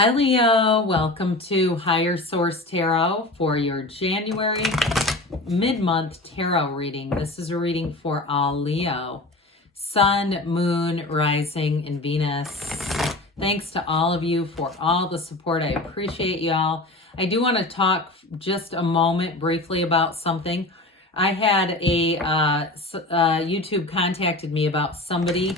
Hi Leo, welcome to Higher Source Tarot for your January mid-month tarot reading. This is a reading for all Leo. Sun, Moon, Rising, and Venus. Thanks to all of you for all the support. I appreciate y'all. I do want to talk just a moment briefly about something. I had YouTube contacted me about somebody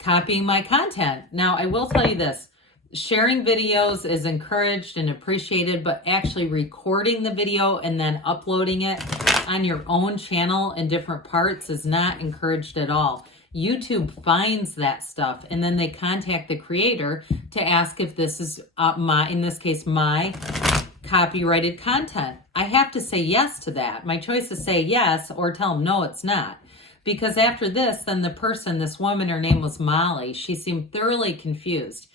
copying my content. Now, I will tell you this. Sharing videos is encouraged and appreciated, but actually recording the video and then uploading it on your own channel in different parts is not encouraged at all. YouTube finds that stuff and then they contact the creator to ask if this is in this case, my copyrighted content. I have to say yes to that. My choice is say yes or tell them no, it's not. Because after this, then the person, this woman, her name was Molly, she seemed thoroughly confused.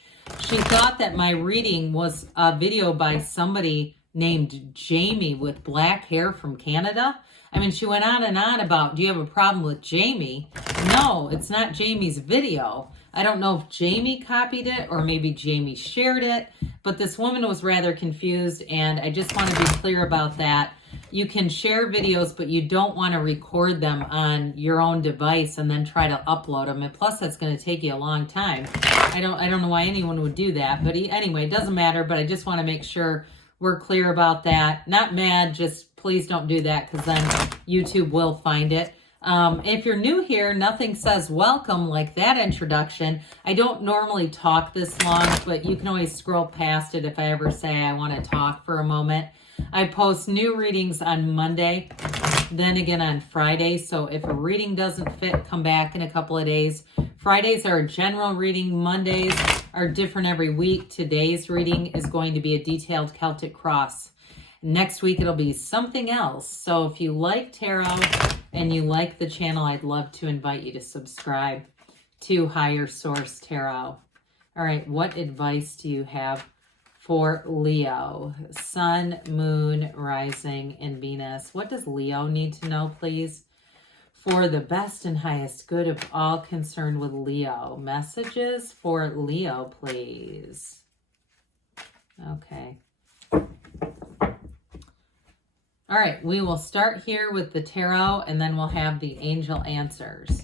She thought that my reading was a video by somebody named Jamie with black hair from Canada. I mean, she went on and on about, do you have a problem with Jamie? No, it's not Jamie's video. I don't know if Jamie copied it or maybe Jamie shared it, but this woman was rather confused, and I just want to be clear about that. You can share videos, but you don't want to record them on your own device and then try to upload them. And plus, that's going to take you a long time. I don't know why anyone would do that. But anyway, it doesn't matter. But I just want to make sure we're clear about that. Not mad, just please don't do that because then YouTube will find it. If you're new here, nothing says welcome like that introduction. I don't normally talk this long, but you can always scroll past it if I ever say I want to talk for a moment. I post new readings on Monday, then again on Friday. So if a reading doesn't fit, come back in a couple of days. Fridays are a general reading. Mondays are different every week. Today's reading is going to be a detailed Celtic cross. Next week, it'll be something else. So if you like tarot and you like the channel, I'd love to invite you to subscribe to Higher Source Tarot. All right, what advice do you have for Leo? Sun, Moon, Rising, and Venus. What does Leo need to know, please? For the best and highest good of all concerned with Leo. Messages for Leo, please. Okay. All right, we will start here with the tarot, and then we'll have the angel answers.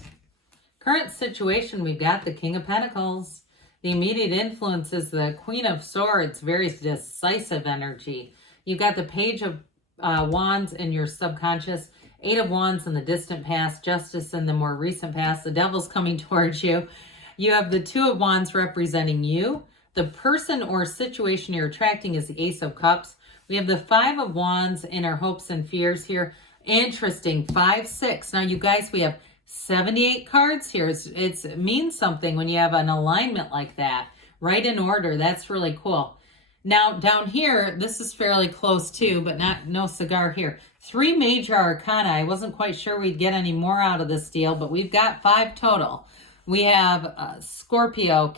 Current situation, we've got the King of Pentacles. The immediate influence is the Queen of Swords, very decisive energy. You've got the Page of Wands in your subconscious, Eight of Wands in the distant past, Justice in the more recent past. The Devil's coming towards you. You have the Two of Wands representing you. The person or situation you're attracting is the Ace of Cups. We have the Five of Wands in our hopes and fears here. Interesting, 5, 6. Now, you guys, we have 78 cards here. It means something when you have an alignment like that. Right in order. That's really cool. Now, down here, this is fairly close too, but no cigar here. 3 major arcana. I wasn't quite sure we'd get any more out of this deal, but we've got 5 total. We have Scorpio,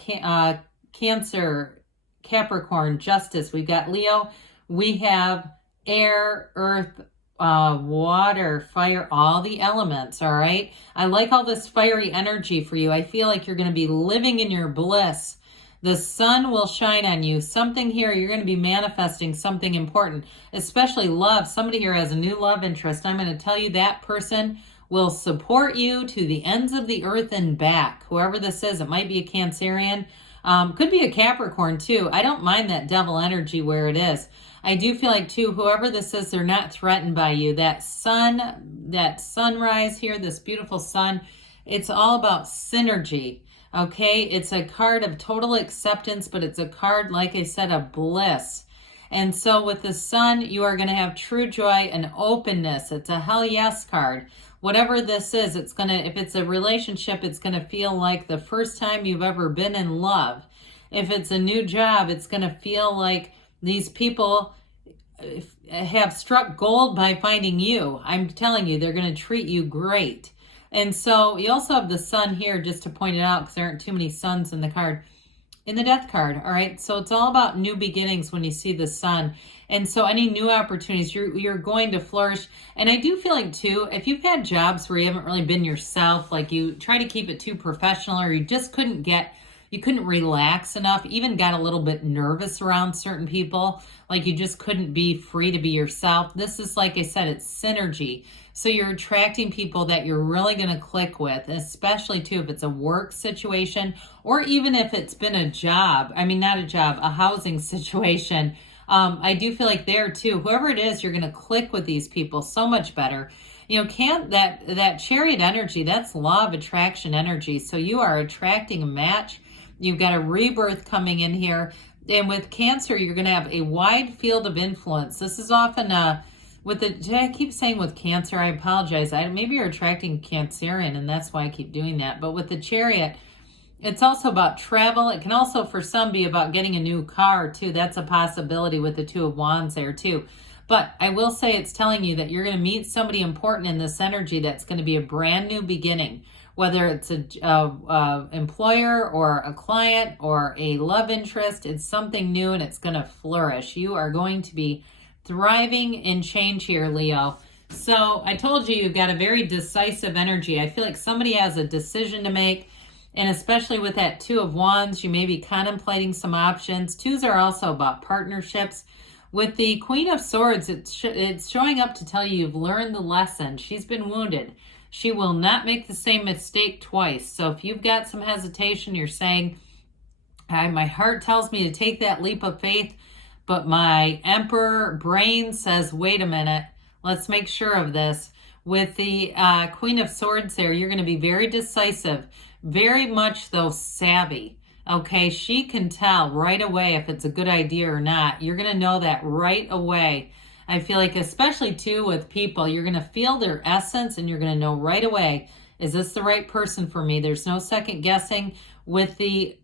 Cancer, Capricorn, Justice. We've got Leo. We have air, earth, water, fire, all the elements, all right? I like all this fiery energy for you. I feel like you're going to be living in your bliss. The sun will shine on you. Something here, you're going to be manifesting something important, especially love. Somebody here has a new love interest. I'm going to tell you that person will support you to the ends of the earth and back. Whoever this is, it might be a Cancerian. Could be a Capricorn too. I don't mind that devil energy where it is. I do feel like too, whoever this is, they're not threatened by you. That sun, that sunrise here, this beautiful sun, it's all about synergy. Okay, it's a card of total acceptance, but it's a card, like I said, of bliss. And so with the sun, you are going to have true joy and openness. It's a hell yes card. Whatever this is, it's going to, if it's a relationship, it's going to feel like the first time you've ever been in love. If it's a new job, it's going to feel like these people have struck gold by finding you. I'm telling you, they're going to treat you great. And so you also have the sun here, just to point it out, because there aren't too many suns in the card, in the death card. All right. So it's all about new beginnings when you see the sun. And so any new opportunities, you're going to flourish. And I do feel like too, if you've had jobs where you haven't really been yourself, like you try to keep it too professional, or you just couldn't get you couldn't relax enough, even got a little bit nervous around certain people, like you just couldn't be free to be yourself. This is, like I said, it's synergy. So you're attracting people that you're really going to click with, especially too if it's a work situation, or even if it's been a job. I mean, not a job, a housing situation. I do feel like there too, whoever it is, you're going to click with these people so much better. You know, can't that chariot energy, that's law of attraction energy. So you are attracting a match. You've got a rebirth coming in here. And with Cancer, you're going to have a wide field of influence. This is often did I keep saying with Cancer? I apologize. Maybe you're attracting Cancerian, and that's why I keep doing that. But with the Chariot, it's also about travel. It can also, for some, be about getting a new car, too. That's a possibility with the Two of Wands there, too. But I will say it's telling you that you're going to meet somebody important in this energy that's going to be a brand new beginning, whether it's a employer or a client or a love interest. It's something new and it's going to flourish. You are going to be thriving in change here, Leo. So I told you you've got a very decisive energy. I feel like somebody has a decision to make. And especially with that Two of Wands, you may be contemplating some options. Twos are also about partnerships. With the Queen of Swords, it's showing up to tell you you've learned the lesson. She's been wounded. She will not make the same mistake twice. So if you've got some hesitation, you're saying, my heart tells me to take that leap of faith, but my Emperor brain says, wait a minute, let's make sure of this. With the Queen of Swords there, you're going to be very decisive, very much though savvy. Okay, she can tell right away if it's a good idea or not. You're going to know that right away. I feel like, especially too with people, you're going to feel their essence and you're going to know right away, is this the right person for me? There's no second guessing. With the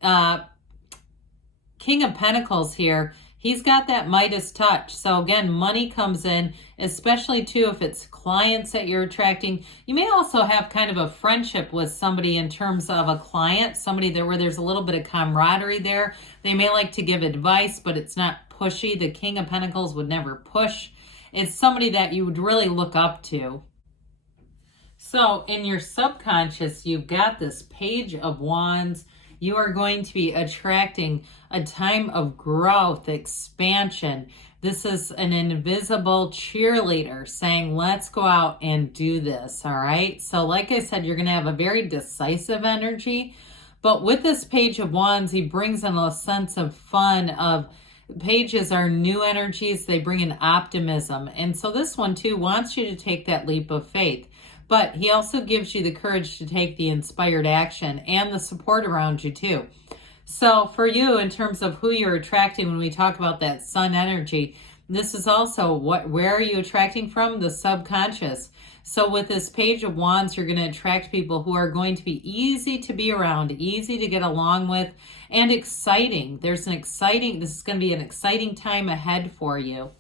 King of Pentacles here, he's got that Midas touch. So again, money comes in, especially too if it's clients that you're attracting. You may also have kind of a friendship with somebody in terms of a client, somebody there where there's a little bit of camaraderie there. They may like to give advice, but it's not pushy. The King of Pentacles would never push. It's somebody that you would really look up to. So in your subconscious, you've got this Page of Wands. You are going to be attracting a time of growth, expansion. This is an invisible cheerleader saying, let's go out and do this, all right? So like I said, you're going to have a very decisive energy. But with this Page of Wands, he brings in a sense of fun, of pages are new energies. They bring in optimism. And so this one too wants you to take that leap of faith. But he also gives you the courage to take the inspired action and the support around you too. So for you, in terms of who you're attracting, when we talk about that sun energy, this is also where are you attracting from? The subconscious. So with this Page of Wands, you're going to attract people who are going to be easy to be around, easy to get along with, and exciting. This is going to be an exciting time ahead for you.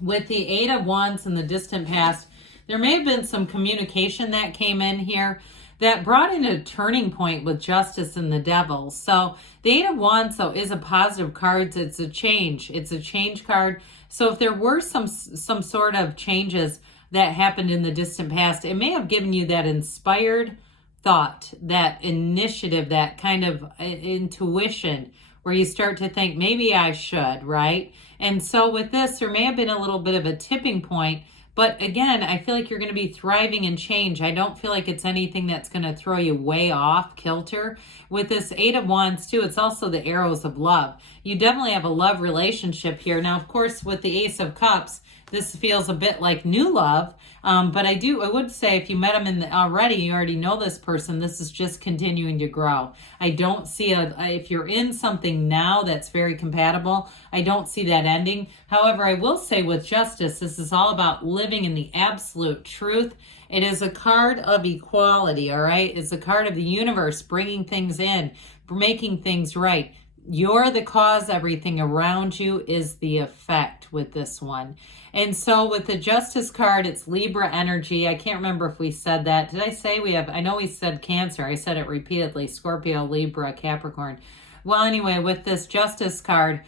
With the Eight of Wands in the distant past, there may have been some communication that came in here that brought in a turning point with Justice and the Devil. So the Eight of Wands, though, is a positive card. It's a change. It's a change card. So if there were some sort of changes that happened in the distant past, it may have given you that inspired thought, that initiative, that kind of intuition where you start to think, maybe I should, right? And so with this, there may have been a little bit of a tipping point. But again, I feel like you're going to be thriving in change. I don't feel like it's anything that's going to throw you way off kilter. With this Eight of Wands too, it's also the arrows of love. You definitely have a love relationship here. Now, of course, with the Ace of Cups, this feels a bit like new love. But I would say if you met them already, you already know this person, this is just continuing to grow. I don't see if you're in something now that's very compatible, I don't see that ending. However, I will say with Justice, this is all about living in the absolute truth. It is a card of equality, all right? It's a card of the universe bringing things in, making things right. You're the cause, everything around you is the effect with this one. And so with the Justice card, it's Libra energy. I can't remember if we said that. Did I say I know we said Cancer. I said it repeatedly, Scorpio, Libra, Capricorn. Well, anyway, with this Justice card,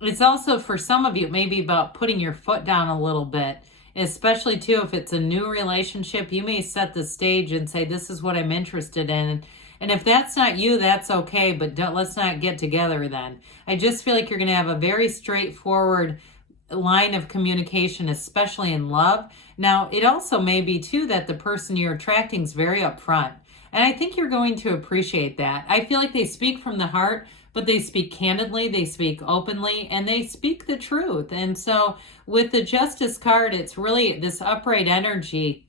it's also for some of you, maybe about putting your foot down a little bit, especially too if it's a new relationship. You may set the stage and say, this is what I'm interested in. And if that's not you, that's okay, but let's not get together then. I just feel like you're going to have a very straightforward line of communication, especially in love. Now, it also may be too that the person you're attracting is very upfront. And I think you're going to appreciate that. I feel like they speak from the heart, but they speak candidly, they speak openly, and they speak the truth. And so with the Justice card, it's really this upright energy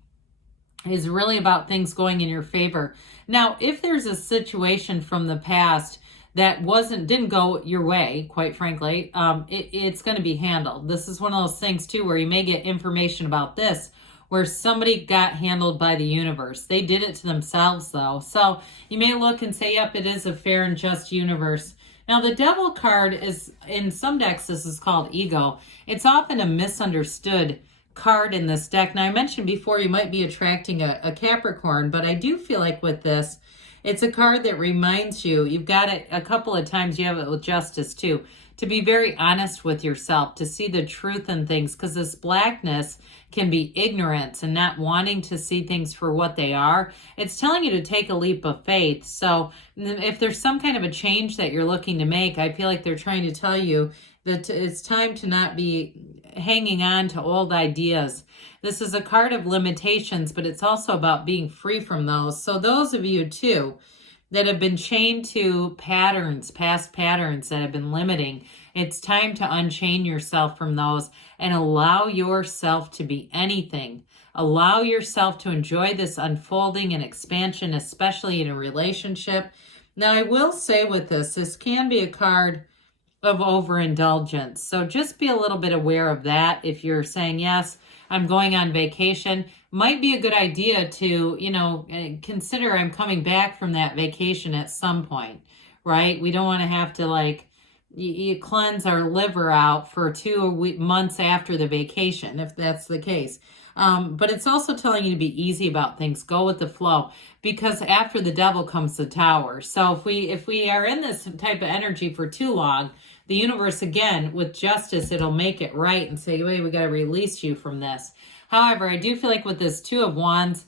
is really about things going in your favor. Now, if there's a situation from the past that didn't go your way, quite frankly, it's going to be handled. This is one of those things too where you may get information about this where somebody got handled by the universe. They did it to themselves though. So you may look and say, yep, it is a fair and just universe. Now the Devil card is, in some decks, this is called ego. It's often a misunderstood card in this deck. Now I mentioned before you might be attracting a Capricorn, but I do feel like with this, it's a card that reminds you, you've got it a couple of times, you have it with Justice too, to be very honest with yourself, to see the truth in things, because this blackness can be ignorance and not wanting to see things for what they are. It's telling you to take a leap of faith. So if there's some kind of a change that you're looking to make, I feel like they're trying to tell you that it's time to not be hanging on to old ideas. This is a card of limitations, but it's also about being free from those. So those of you too that have been chained to patterns, past patterns that have been limiting, it's time to unchain yourself from those and allow yourself to be anything. Allow yourself to enjoy this unfolding and expansion, especially in a relationship. Now, I will say with this can be a card of overindulgence. So just be a little bit aware of that. If you're saying, yes, I'm going on vacation, might be a good idea to, consider I'm coming back from that vacation at some point, right? We don't want to have to you cleanse our liver out for 2 months after the vacation, if that's the case. But it's also telling you to be easy about things, go with the flow, because after the Devil comes the Tower. So if we are in this type of energy for too long, the universe, again, with Justice, it'll make it right and say, wait, we got to release you from this. However, I do feel like with this Two of Wands,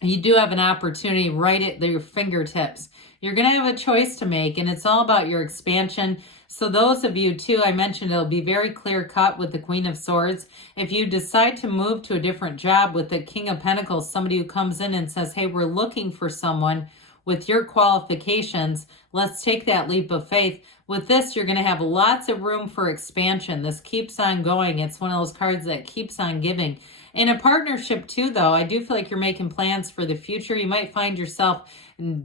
you do have an opportunity right at your fingertips. You're going to have a choice to make, and it's all about your expansion. So those of you too, I mentioned it'll be very clear cut with the Queen of Swords. If you decide to move to a different job with the King of Pentacles, somebody who comes in and says, hey, we're looking for someone with your qualifications, let's take that leap of faith. With this, you're going to have lots of room for expansion. This keeps on going. It's one of those cards that keeps on giving. In a partnership too, though, I do feel like you're making plans for the future. You might find yourself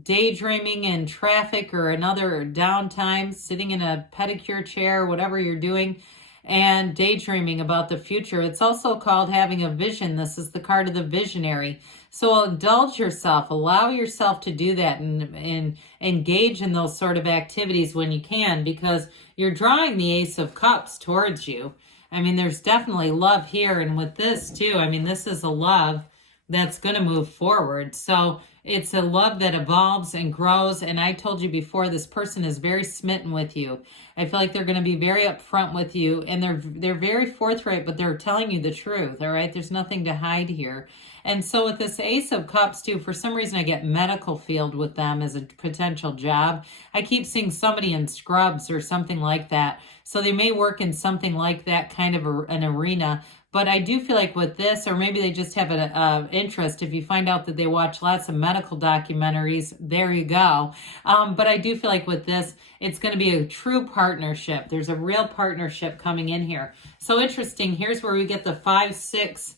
daydreaming in traffic or another downtime, sitting in a pedicure chair, whatever you're doing, and daydreaming about the future. It's also called having a vision. This is the card of the visionary. So indulge yourself, allow yourself to do that and engage in those sort of activities when you can, because you're drawing the Ace of Cups towards you. I mean, there's definitely love here. And with this too, I mean, this is a love that's going to move forward. So it's a love that evolves and grows. And I told you before, this person is very smitten with you. I feel like they're going to be very upfront with you, and they're very forthright, but they're telling you the truth. All right. There's nothing to hide here. And so with this Ace of Cups too, for some reason I get medical field with them as a potential job. I keep seeing somebody in scrubs or something like that. So they may work in something like that kind of an arena. But I do feel like with this, or maybe they just have an interest. If you find out that they watch lots of medical documentaries, there you go. But I do feel like with this, it's going to be a true partnership. There's a real partnership coming in here. So interesting. Here's where we get the 5-6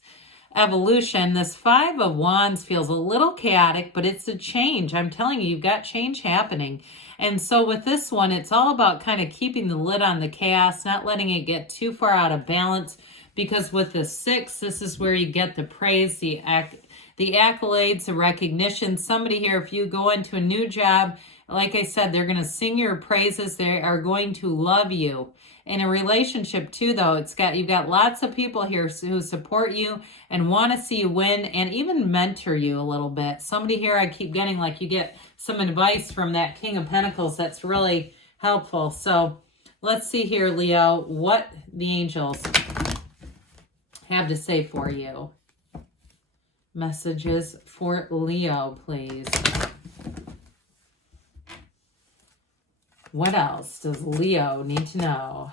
evolution. This 5 of Wands feels a little chaotic, but it's a change. I'm telling you, you've got change happening. And so with this one, it's all about kind of keeping the lid on the chaos, not letting it get too far out of balance. Because with the 6, this is where you get the praise, the accolades, the recognition. Somebody here, if you go into a new job, like I said, they're going to sing your praises. They are going to love you. In a relationship too, though, you've got lots of people here who support you and want to see you win and even mentor you a little bit. Somebody here, I keep getting like you get some advice from that King of Pentacles that's really helpful. So let's see here, Leo, what the angels have to say for you. Messages for Leo, please. What else does Leo need to know?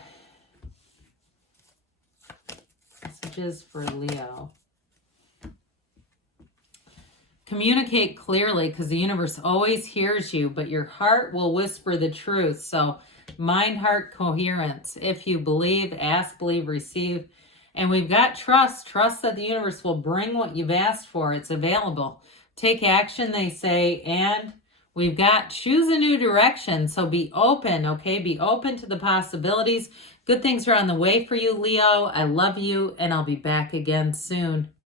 Messages for Leo. Communicate clearly, because the universe always hears you, but your heart will whisper the truth. So mind-heart coherence. If you believe, ask, believe, receive. And we've got trust. Trust that the universe will bring what you've asked for. It's available. Take action, they say. And we've got choose a new direction. So be open, okay? Be open to the possibilities. Good things are on the way for you, Leo. I love you, and I'll be back again soon.